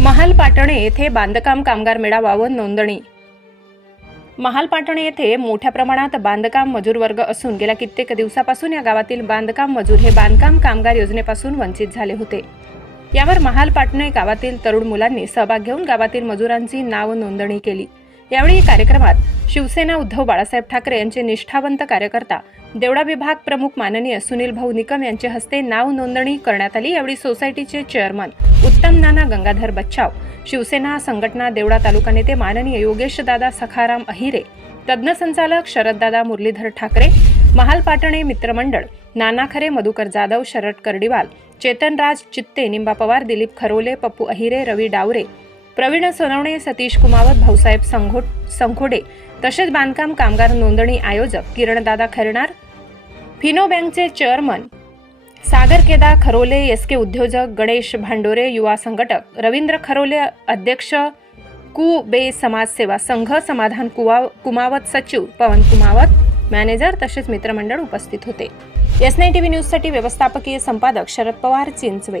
महाल पाटणे येथे बांधकाम कामगार मेळावा व नोंदणी. महालपाटणे येथे मोठ्या प्रमाणात बांधकाम मजूर वर्ग असून गेल्या कित्येक दिवसापासून या गावातील बांधकाम मजूर हे बांधकाम कामगार योजनेपासून वंचित झाले होते. यावर महालपाटणे गावातील तरुण मुलांनी सहभाग घेऊन गावातील मजुरांची नाव नोंदणी केली. यावेळी कार्यक्रमात शिवसेना उद्धव बाळासाहेब ठाकरे यांचे निष्ठावंत कार्यकर्ता देवडा विभाग प्रमुख माननीय सुनील भाऊ निकम यांच्या हस्ते नाव नोंदणी करण्यात आली. यावेळी सोसायटीचे चेअरमन उत्तम नाना गंगाधर बच्चाव शिवसेना संघटना देवडा तालुका नेते माननीय योगेश दादा सखाराम अहिरे तज्ज्ञ संचालक शरददादा मुरलीधर ठाकरे महाल पाटणे मित्रमंडळ नाना खरे मधुकर जाधव शरद कर्डिवाल चेतनराज चित्ते निंबा पवार दिलीप खरोले पप्पू अहिरे रवी डावरे प्रवीण सोनवणे सतीश कुमावत भाऊसाहेब संघोट संखोडे तसेच बांधकाम कामगार नोंदणी आयोजक किरणदादा खरणार फिनो बँकचे chairman Sagar Keda Kharole S K उद्योजक गणेश भांडोरे युवा संघटक रवींद्र खरोले अध्यक्ष कु बे समाजसेवा संघ समाधान कुवा कुमावत सचिव पवन कुमावत मॅनेजर तसेच मित्रमंडळ उपस्थित होते. एस नाईन टीव्ही न्यूजसाठी व्यवस्थापकीय संपादक शरद पवार चिंचवे.